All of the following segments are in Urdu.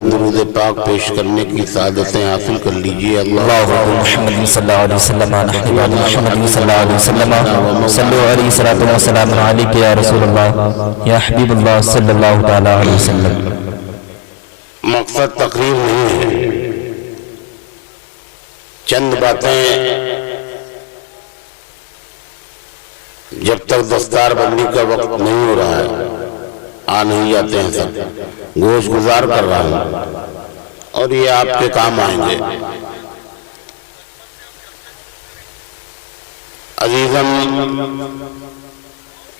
درود پاک پیش کرنے کی سعادتیں حاصل کر لیجئے۔ اللہ محمد صلی اللہ علیہ وسلم نحن محمد صلی اللہ علیہ وسلم صلو علیہ صلاۃ و سلام علیک یا رسول اللہ یا حبیب اللہ صلی اللہ تعالی علیہ وسلم۔ مقصد تقریر نہیں ہے، چند باتیں جب تک دستار بندی کا وقت نہیں ہو رہا ہے آ نہیں جاتے ہیں، سب گوش گزار کر رہا ہوں اور یہ آپ کے کام آئیں گے۔ عزیزم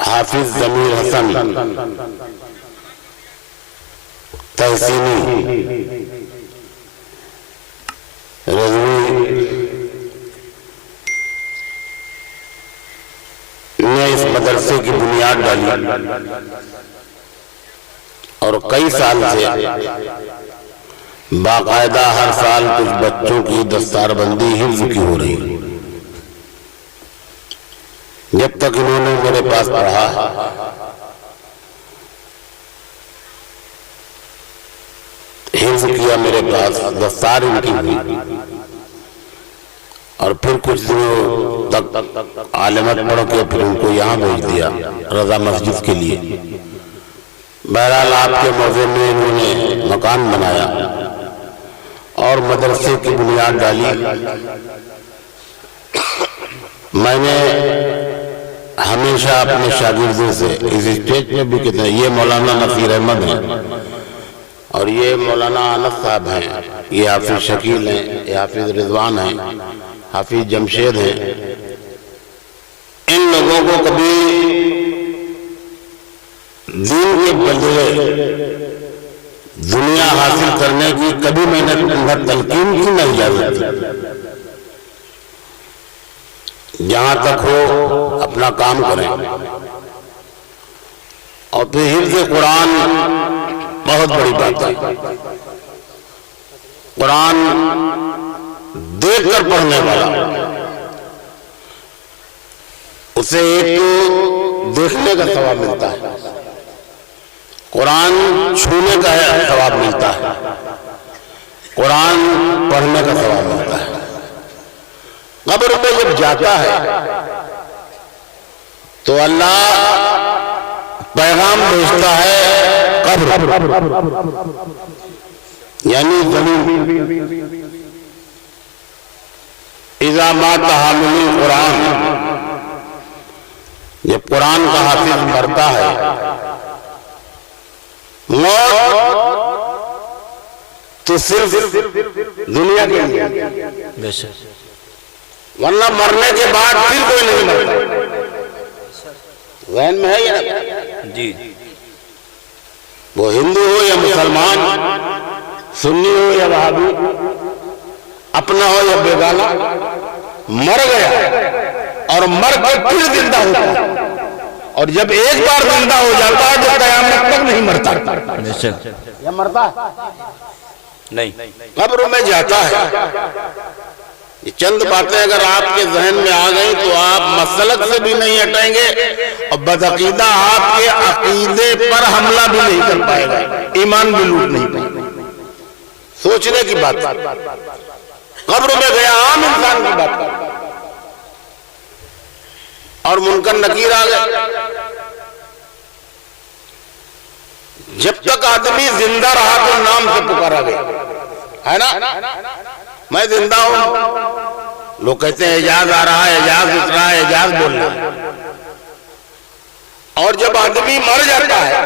حافظ ضمیر حسن تحسینی رضوی نے اس مدرسے کی بنیاد ڈالی اور کئی سال سے باقاعدہ ہر سال کچھ بچوں کی دستار بندی حفظ کی ہو رہی۔ جب تک انہوں نے میرے پاس پڑھا حفظ کیا، میرے پاس دستار ان کی ہوئی اور پھر کچھ دنوں تک عالمت پڑھ کے پھر ان کو یہاں بھیج دیا رضا مسجد کے لیے۔ بہرحال آپ کے موضوع میں انہوں نے مکان بنایا اور مدرسے کی بنیاد ڈالی۔ میں نے ہمیشہ اپنے شاگردوں سے اس اسٹیج پہ بھی کہتے ہیں، یہ مولانا نصیر احمد ہیں اور یہ مولانا انس صاحب ہیں، یہ حافظ شکیل ہیں، یہ حافظ رضوان ہیں، حافظ جمشید ہیں۔ ان لوگوں کو کبھی دین کے بدلے دنیا حاصل کرنے کی کبھی میں نے انہیں تلقین کی نہ اجازت دی۔ جہاں تک ہو اپنا کام کریں اور پھر حفظ قرآن بہت بڑی بات ہے۔ قرآن دیکھ کر پڑھنے والا، اسے ایک تو دیکھنے کا ثواب ملتا ہے، قرآن چھونے کا ثواب ملتا ہے، قرآن پڑھنے کا ثواب ملتا ہے۔ قبر میں جب جاتا ہے تو اللہ پیغام بھیجتا ہے قبر یعنی زمین، اذا مات حامل القرآن، جب قرآن کا حافظ مرتا ہے، موت تو صرف دنیا کے لیے، ورنہ مرنے کے بعد پھر کوئی نہیں مرتا۔ ذہن میں ہے یا جی، وہ ہندو ہو یا مسلمان، سنی ہو یا وہابی، اپنا ہو یا بیگانہ، مر گیا اور مر کے پھر زندہ ہوتا ہے، اور جب ایک بار زندہ ہو جاتا ہے تو قیامت تک نہیں مرتا۔ یا مرتا ہے نہیں، قبر میں جاتا ہے۔ یہ چند باتیں اگر آپ کے ذہن میں آ گئیں تو آپ مسلک سے بھی نہیں ہٹیں گے اور بدعقیدہ آپ کے عقیدے پر حملہ بھی نہیں کر پائے گا، ایمان بھی لوٹ نہیں پائے گا۔ سوچنے کی بات، قبر میں گیا عام انسان کی بات اور منکر نکیر آ گئے۔ جب تک آدمی زندہ رہا تو نام سے پکارا گیا ہے نا، میں زندہ ہوں، لوگ کہتے ہیں اعجاز آ رہا ہے، اعجاز اٹھ رہا ہے، اعجاز بول رہا ہے۔ اور جب آدمی مر جاتا ہے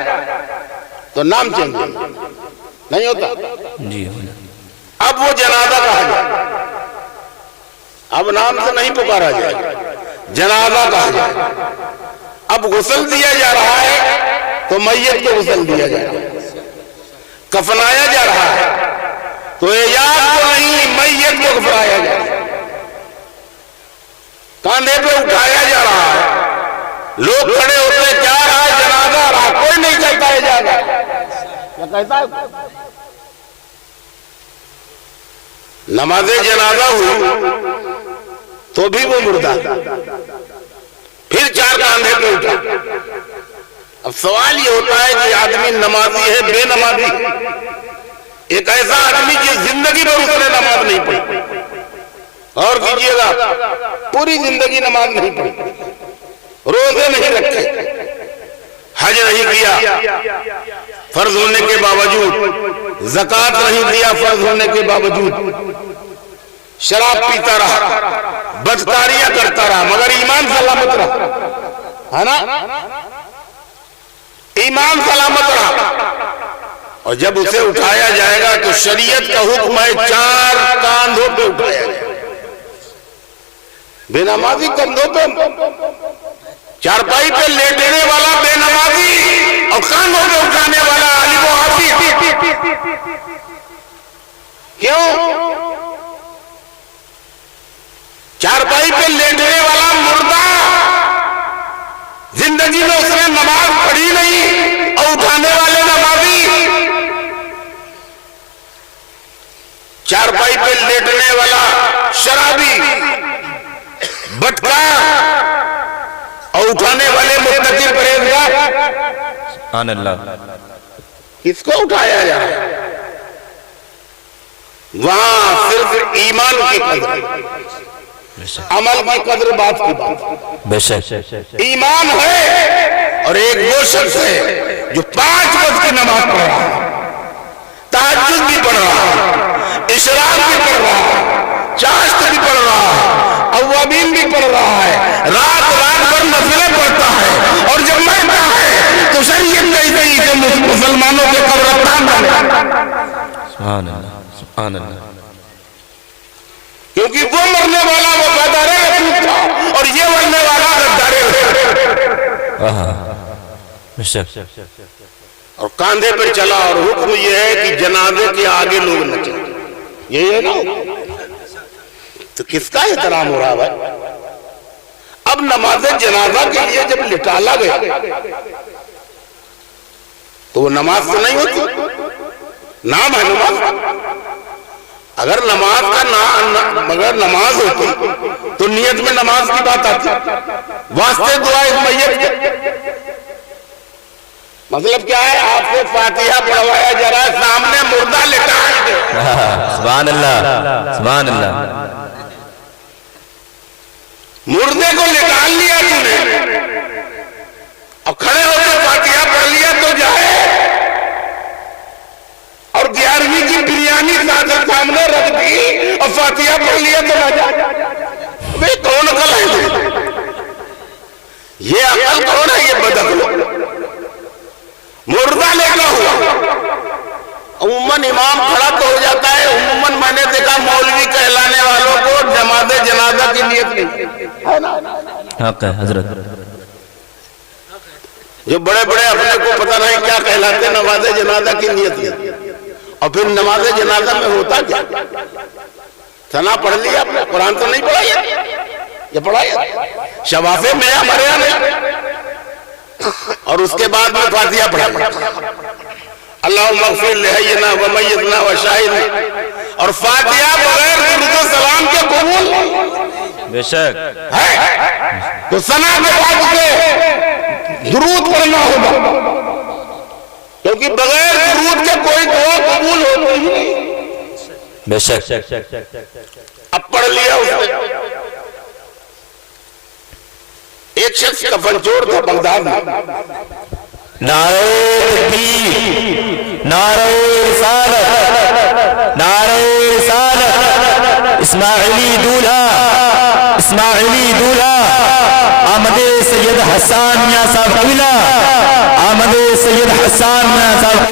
تو نام چینج نہیں ہوتا، جی، اب وہ جنازہ کہا جائے، اب نام سے نہیں پکارا جائے، جنازہ کہا جائے۔ اب غسل دیا جا رہا ہے تو میت کو غسل دیا جا رہا ہے، کفنایا جا رہا ہے تو اعجاز کو نہیں، میت کو کفنایا جا رہا ہے، کاندھے پہ اٹھایا جا رہا ہے، لوگ کھڑے ہوتے کیا رہا ہے، جنازہ رہا، کوئی نہیں کہتا اعجاز کیا کہتا ہے۔ نماز جنازہ ہوئی تو بھی وہ مردہ، پھر چار کاندھے پہ اٹھا۔ اب سوال یہ ہوتا ہے کہ آدمی نمازی ہے بے نمازی، ایک ایسا آدمی جس زندگی پر اس نے نماز نہیں پڑھی، اور کیجئے گا پوری زندگی نماز نہیں پڑھی، روزے نہیں رکھے، حج نہیں کیا فرض ہونے کے باوجود، زکوٰۃ نہیں دیا فرض ہونے کے باوجود، شراب پیتا رہا، بدکاریاں کرتا رہا، مگر ایمان سلامت رہا، ہے نا؟ ایمان سلامت رہا، اور جب اسے اٹھایا جائے گا تو شریعت کا حکم ہے 4 کاندھوں پہ اٹھایا جائے گا، بے نمازی کندھوں پہ، چارپائی پہ لیٹنے والا بے نمازی اور کاندھوں پہ اٹھانے والا علی و حافظ۔ کیوں؟ چارپائی پہ لیٹنے والا مردہ، زندگی میں اس نے نماز پڑھی نہیں، اور اٹھانے والے نمازی، چارپائی پہ لیٹنے والا شرابی، بدکار، اور اٹھانے والے متقی پرہیزگار۔ سبحان اللہ۔ کس کو اٹھایا جائے؟ وہاں صرف ایمان کی قدر، عمل کی قدر بات کی بات۔ بے شک ایمان ہے، اور ایک وہ شخص ہے جو 5 وقت کی نماز پڑھ رہا ہے، تہجد بھی پڑھ رہا ہے، اشراق بھی پڑھ رہا ہے، چاشت بھی پڑھ رہا ہے، اوابین بھی پڑھ رہا ہے، رات بھر نفلیں پڑھتا ہے، اور جب مرتا ہے تو شریعت نہیں گئی کہ مسلمانوں کے قبرستان بنے۔ سبحان اللہ سبحان اللہ۔ کیونکہ وہ مرنے والا وفادار رسول تھا، اور یہ مرنے والا غدار رسول۔ بے شک۔ اور کاندھے پہ چلا، اور حکم یہ ہے کہ جنازے کے آگے لوگ نہ چلیں، یہی ہے نا؟ تو کس کا احترام ہو رہا ہے؟ اب نماز جنازہ کے لیے جب لٹالا گیا تو وہ نماز تو نہیں ہوتی، نام ہے نماز۔ اگر نماز کا مگر نماز ہوتی تو نیت میں نماز کی بات آتی، واسطے دعا اس میت کے۔ مطلب کیا ہے؟ آپ سے فاتحہ پڑھوایا جا رہا ہے، سامنے مردہ لٹایا گیا۔ سبحان اللہ سبحان اللہ۔ مردے کو نکال لیا تو نے، اب کھڑے ہو کے فاتحہ پڑھ لیا تو جائے، اور 11ویں کی بریانی سامنے رکھ دی اور فاتحہ پڑھ لیا تو نہ جائے۔ بھئی کون عقل ہے؟ یہ عقل کون ہے؟ یہ بدعقل مردہ لیٹا ہوا۔ عموماً امام کھڑا تو ہو جاتا ہے، عموماً میں نے دیکھا مولوی کہلانے والوں کو نماز جنازہ کی نیت نہیں ہے نا؟ حق ہے حضرت۔ جو بڑے بڑے اپنے کو پتہ نہیں کیا کہلاتے، نماز جنازہ کی نیت نہیں۔ اور پھر نماز جنازہ میں ہوتا کیا؟ ثنا پڑھ لیا اپنے، قرآن تو نہیں پڑھا، یہ پڑھا شفاف میاں مریا نے، اور اس کے بعد میں فاتحہ پڑھا، اللہم اغفر لحینا ومیتنا وشاہدنا، اور فاتحہ بغیر درود و سلام کے قبول بے شک ہے تو ثنا کے بعد سے درود پڑھنا ہوگا، کیونکہ بغیر درود کے کوئی دعا قبول ہوتی ہی نہیں۔ بے شک۔ اب پڑھ لیا اس نے۔ ایک شخص کفن چور تھا بغداد میں، نعرہ تکبیر، نعرہ رسالت، نعرہ رسالت، اسماعیلی دولہا، اسماعیلی دولہا، آمد سید حسان میاں صاحب قبلہ، آمد سید حسان میاں صاحب